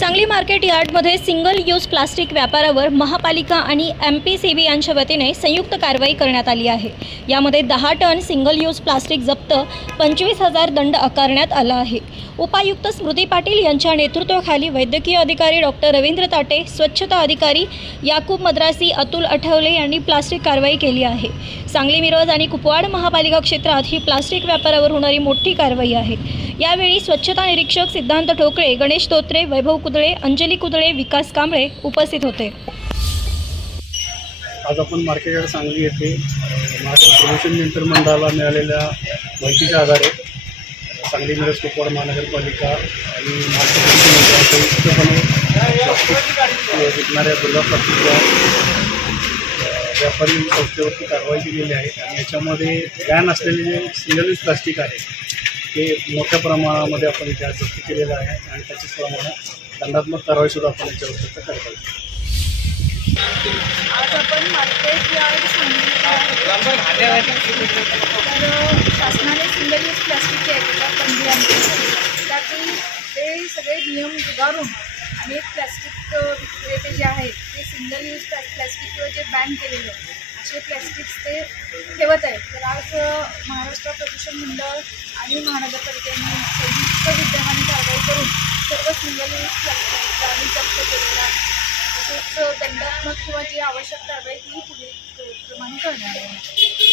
Sangli market यार्डमध्ये single use plastic व्यापारावर महापालिका आणि एम पी सी बी यांच्या वतीने संयुक्त कारवाई करण्यात आली आहे. यामध्ये दहा टन सिंगल यूज प्लास्टिक जप्त पंचवीस हजार दंड आकारण्यात आला आहे. उपायुक्त स्मृती पाटील यांच्या नेतृत्वाखाली वैद्यकीय अधिकारी डॉक्टर रवींद्र ताटे स्वच्छता अधिकारी याकूब मद्रासी अतुल आठवले यांनी प्लास्टिक कारवाई केली आहे. सांगली मिरज आणि कुपवाड महापालिका क्षेत्रात ही प्लास्टिक व्यापारावर होणारी मोठी कारवाई आहे. यावेळी स्वच्छता निरीक्षक सिद्धांत ठोकळे गणेश धोत्रे वैभव कुदळे अंजली कुदळे विकास कांबळे उपस्थित होते. आज आपण मार्केटवर सांगली येथे महाराष्ट्र प्रदूषण नियंत्रण मंडळाला मिळालेल्या माहितीच्या आधारे सांगली मिरज कुपवाड महानगरपालिका आणि महाराष्ट्र प्रदूषण मंडळाला संयुक्तपणे विकणाऱ्या दुर्गा व्यापारी संस्थेवरती कारवाई केलेली आहे आणि याच्यामध्ये बॅन असलेले जे सिंगल यूज प्लास्टिक आहे ते मोठ्या प्रमाणामध्ये आपण इथे आज जप्त केलेलं आहे आणि त्याच्याच प्रमाणात दंडात्मक कारवाईसुद्धा आपण याच्यावर करत आहोत आज आपण मार्केट यार्ड तर शासनाने सिंगल यूज प्लास्टिकच्या एकदा बंदी आणली त्यातून ते सगळे नियम जुगारून आणि प्लास्टिक विक्रेते जे आहेत ते सिंगल यूज प्ला प्लास्टिकवर जे बॅन केलेले असे प्लास्टिक्स ते ठेवत आहेत तर आज महाराष्ट्र प्रदूषण मंडळ आणि महानगरपालिकेने संयुक्त विद्यमाने कारवाई करून सर्व सिंगल यूज प्लास्टिक आम्ही जप्त केलेला आहे तसेच दंडात्मक किंवा जी आवश्यक कारवाई ती पुढील प्रमाणे करणार आहे.